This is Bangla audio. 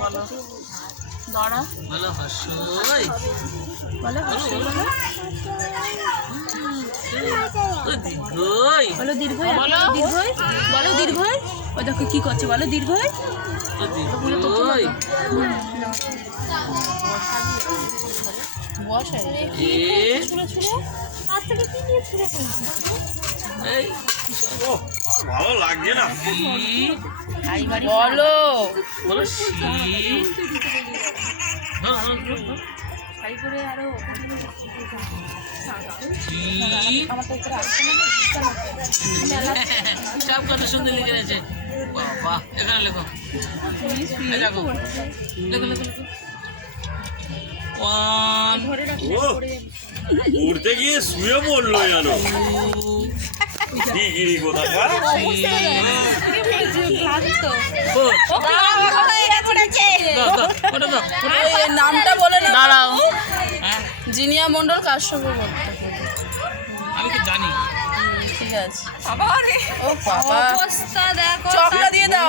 বলো দাঁড়া বলো হর্ষই বলো দীর্ঘই বলো দীর্ঘই বলো দীর্ঘই বলো দীর্ঘই ও দেখো কি করছে বলো দীর্ঘই দীর্ঘই ভালো লাগছে না বলো বলো সব কত সুন্দর লিখে আছে বাবা এখানে লেখো লেখো লেখো লেখো লেখো ওয়ান উড়তে গিয়ে শুয়ে পড়লো জানো ডিগ্রি কোথাকার নামটা বলে না দাঁড়াও জিনিয়া মন্ডল কাশ্যপ আমি তো জানি ঠিক আছে ও বাবা অবস্থা দেখো চকলা দিয়ে দাও